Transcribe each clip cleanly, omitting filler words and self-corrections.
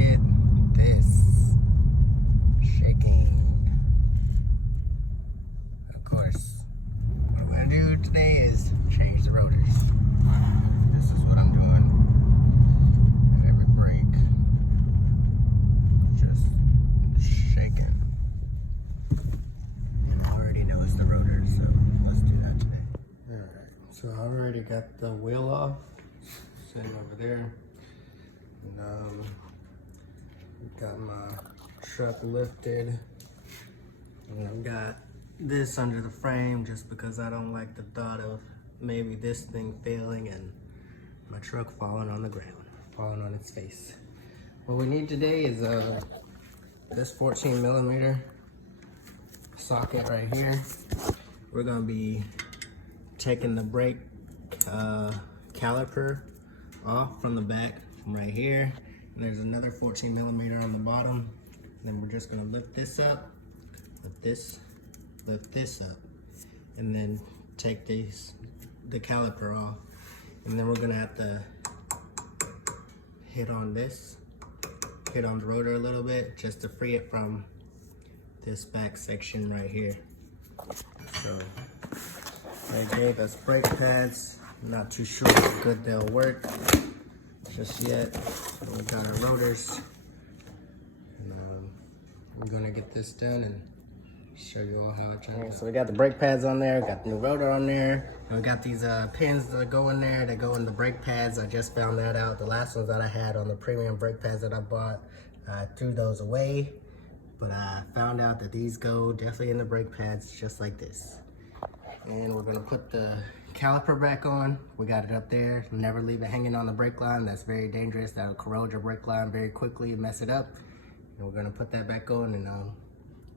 at this. Shaking. Of course, what I'm gonna do today is change the rotors. This is what I'm doing at every break. Just shaking. I already know it's the rotors, so let's do that today. Alright, so I already got the wheel off, sitting over there. And got my truck lifted. And I've got this under the frame just because I don't like the thought of maybe this thing failing and my truck falling on the ground, falling on its face. What we need today is this 14mm socket right here. We're gonna be taking the brake caliper off from the back, from right here. And there's another 14mm on the bottom. And then we're just gonna lift this up, lift this up, and then take the caliper off. And then we're gonna have to hit on the rotor a little bit just to free it from this back section right here. So they gave us brake pads. I'm not too sure how good they'll work just yet. So we got our rotors. And I'm gonna get this done and show you all how it turns out. So we got the brake pads on there, got the new rotor on there, and we got these pins that go in there that go in the brake pads. I just found that out. The last ones that I had on the premium brake pads that I bought, I threw those away, but I found out that these go definitely in the brake pads just like this. And we're gonna put the caliper back on. We got it up there. Never leave it hanging on the brake line. That's very dangerous. That'll corrode your brake line very quickly and mess it up. And we're gonna put that back on and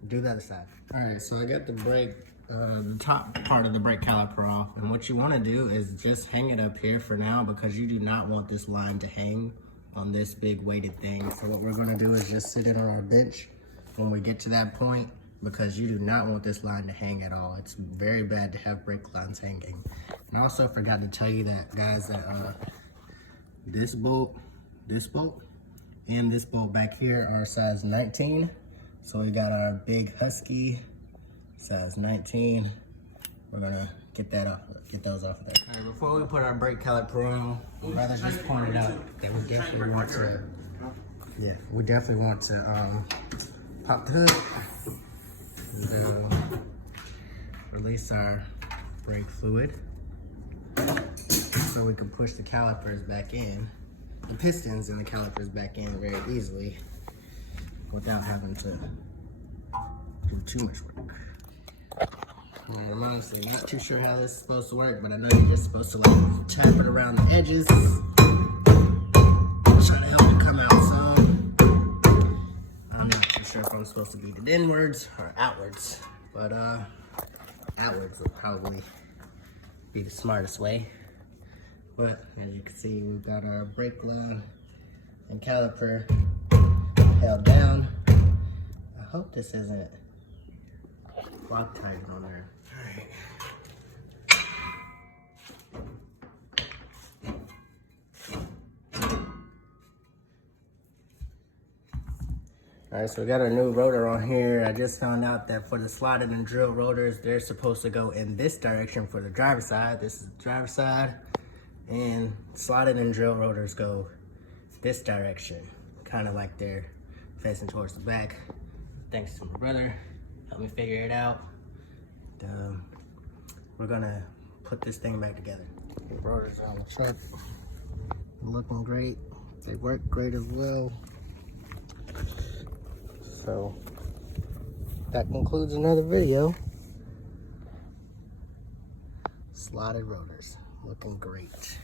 do the other side. All right, so I got the brake, the top part of the brake caliper off. And what you wanna do is just hang it up here for now because you do not want this line to hang on this big weighted thing. So what we're gonna do is just sit it on our bench when we get to that point, because you do not want this line to hang at all. It's very bad to have brake lines hanging. And I also forgot to tell you that, guys, that this bolt, and this bolt back here are size 19. So we got our big Husky, size 19. We're gonna get those off of there. All right, before we put our brake caliper on, I'd rather just point it out that we definitely want to, pop the hood. And, release our brake fluid so we can push the calipers back in, the pistons and the calipers back in very easily without having to do too much work. I'm honestly not too sure how this is supposed to work, but I know you're just supposed to like tap it around the edges, try to help it come out some. I'm not too sure if I'm supposed to beat it inwards or outwards, but outwards would probably be the smartest way. But as you can see, we've got our brake line and caliper held down. I hope this isn't Loctite on there. All right, so we got our new rotor on here. I just found out that for the slotted and drill rotors, they're supposed to go in this direction for the driver's side. This is the driver's side. And slotted and drill rotors go this direction, kind of like they're facing towards the back. Thanks to my brother, helped me figure it out. We're gonna put this thing back together. The rotors on the truck, looking great. They work great as well. So that concludes another video. Slotted rotors, looking great.